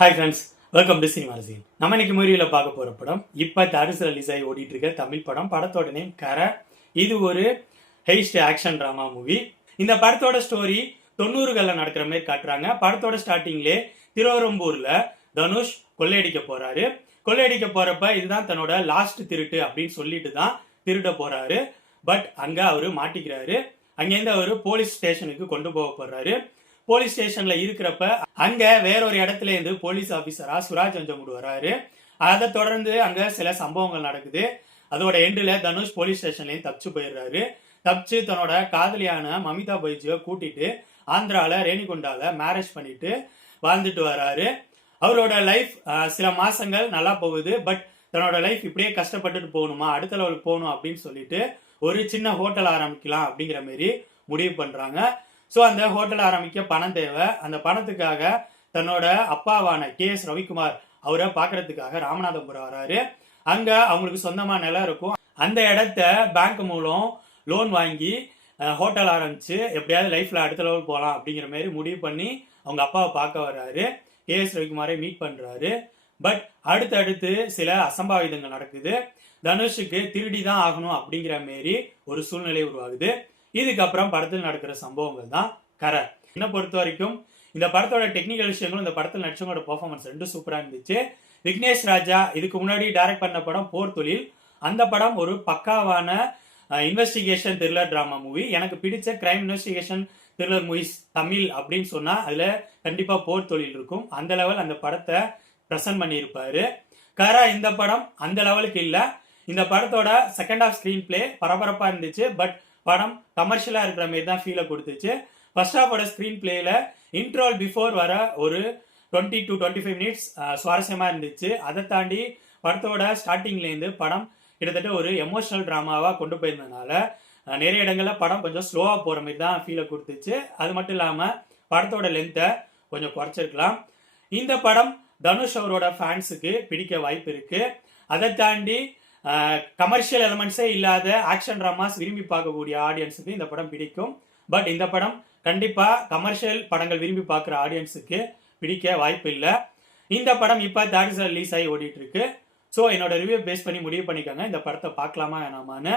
Hi friends, welcome to cinema ரசிகன். நம்ம இன்னைக்கு மூவியில் பார்க்க போகிற படம் இப்போ தேட்டர்ஸில் ரிலீஸ் ஆகி ஓடிட்டு இருக்க தமிழ் படம். படத்தோட நேம் கரை. இது ஒரு ஹெய்ஸ்ட் ஆக்ஷன் ட்ராமா மூவி. இந்த படத்தோட ஸ்டோரி 90களில் நடக்கிற மாதிரி காட்டுறாங்க. படத்தோட ஸ்டார்டிங்லேயே திருவரம்பூர்ல தனுஷ் கொள்ளையடிக்க போறாரு. கொள்ளையடிக்க போறப்ப இதுதான் தன்னோட லாஸ்ட் திருட்டு அப்படின்னு சொல்லிட்டு தான் திருட போறாரு. பட் அங்க அவரு மாட்டிக்கிறாரு. அங்கேருந்து அவரு போலீஸ் ஸ்டேஷனுக்கு கொண்டு போகப்படுறாரு. போலீஸ் ஸ்டேஷன்ல இருக்கிறப்ப அங்க வேறொரு இடத்துல இருந்து போலீஸ் ஆபீசரா சுராஜ் அஞ்சமுடு வராரு. அதை தொடர்ந்து அங்க சில சம்பவங்கள் நடக்குது. அதோட எண்டுல தனுஷ் போலீஸ் ஸ்டேஷன்லயும் தப்பிச்சு போயிடுறாரு. தப்பிச்சு தன்னோட காதலியான மமிதா பைஜியை கூட்டிட்டு ஆந்திரால ரேணிகுண்டால மேரேஜ் பண்ணிட்டு வாழ்ந்துட்டு வராரு. அவரோட லைஃப் சில மாசங்கள் நல்லா போகுது. பட் தன்னோட லைஃப் இப்படியே கஷ்டப்பட்டுட்டு போகணுமா, அடுத்த லெவலுக்கு போகணும் அப்படின்னு சொல்லிட்டு ஒரு சின்ன ஹோட்டல் ஆரம்பிக்கலாம் அப்படிங்கிற மாதிரி முடிவு பண்றாங்க. ஸோ அந்த ஹோட்டல் ஆரம்பிக்க பணம் தேவை. அந்த பணத்துக்காக தன்னோட அப்பாவான KS ரவிக்குமார் அவரை பார்க்கறதுக்காக ராமநாதபுரம் வராரு. அங்க அவங்களுக்கு சொந்தமா நிலம் இருக்கும். அந்த இடத்த பேங்க் மூலம் லோன் வாங்கி ஹோட்டல் ஆரம்பிச்சு எப்படியாவது லைஃப்ல அடுத்த லெவல் போகலாம் அப்படிங்கிற மாதிரி முடிவு பண்ணி அவங்க அப்பாவை பார்க்க வர்றாரு. KS ரவிக்குமாரை மீட் பண்றாரு. பட் அடுத்தடுத்து சில அசம்பாவிதங்கள் நடக்குது. தனுஷுக்கு திருடி தான் ஆகணும் அப்படிங்கிற மாரி ஒரு சூழ்நிலை உருவாகுது. இதுக்கப்புறம் படத்தில் நடக்கிற சம்பவங்கள் தான் கரை. என்ன பொறுத்த வரைக்கும் இந்த படத்தோட டெக்னிக்கல் விஷயங்களும் இந்த படத்தில் நடிச்சவங்களோட பெர்ஃபார்மன்ஸ் ரெண்டும் சூப்பரா இருந்துச்சு. விக்னேஷ் ராஜா இதுக்கு முன்னாடி டைரக்ட் பண்ண படம் போர் தொழில். அந்த படம் ஒரு பக்காவான இன்வெஸ்டிகேஷன் த்ரில்லர் டிராமா மூவி. எனக்கு பிடிச்ச crime investigation thriller movies Tamil அப்படின்னு சொன்னா அதுல கண்டிப்பா போர் தொழில் இருக்கும். அந்த லெவல் அந்த படத்தை பிரசன்ட் பண்ணியிருப்பாரு. கரை இந்த படம் அந்த லெவலுக்கு இல்ல. இந்த படத்தோட செகண்ட் ஹாஃப் ஸ்கிரீன் பிளே பரபரப்பா இருந்துச்சு. பட் படம் கமர்ஷியலா இருக்கிற மாதிரி தான் ஃபீலை கொடுத்துச்சு. ஃபர்ஸ்ட் ஹாஃபோட ஸ்கிரீன் பிளேல இன்ட்ரோல் பிஃபோர் வர ஒரு 20 to 25 மினிட்ஸ் சுவாரஸ்யமா இருந்துச்சு. அதை தாண்டி படத்தோட ஸ்டார்டிங்ல இருந்து படம் கிட்டத்தட்ட ஒரு எமோஷனல் டிராமாவா கொண்டு போயிருந்ததுனால நிறைய இடங்கள்ல படம் கொஞ்சம் ஸ்லோவா போற மாதிரி தான் ஃபீலை கொடுத்துச்சு. அது மட்டும் இல்லாம படத்தோட லென்த்தை கொஞ்சம் குறைச்சிருக்கலாம். இந்த படம் தனுஷ் அவரோட ஃபேன்ஸுக்கு பிடிக்க வாய்ப்பு இருக்கு. அதை தாண்டி கமர்ஷியல் எலமெண்ட்ஸே இல்லாத ஆக்ஷன் டிராமாஸ் விரும்பி பார்க்கக்கூடிய ஆடியன்ஸுக்கு இந்த படம் பிடிக்கும். பட் இந்த படம் கண்டிப்பா கமர்ஷியல் படங்கள் விரும்பி பார்க்குற ஆடியன்ஸுக்கு பிடிக்க வாய்ப்பு இல்லை. இந்த படம் இப்போ தேட்டர்ஸ்ல ரிலீஸ் ஆகி ஓடிட்டு இருக்கு. ஸோ என்னோட ரிவ்யூ பேஸ் பண்ணி முடிவு பண்ணிக்கோங்க இந்த படத்தை பார்க்கலாமா வேணாமான்னு.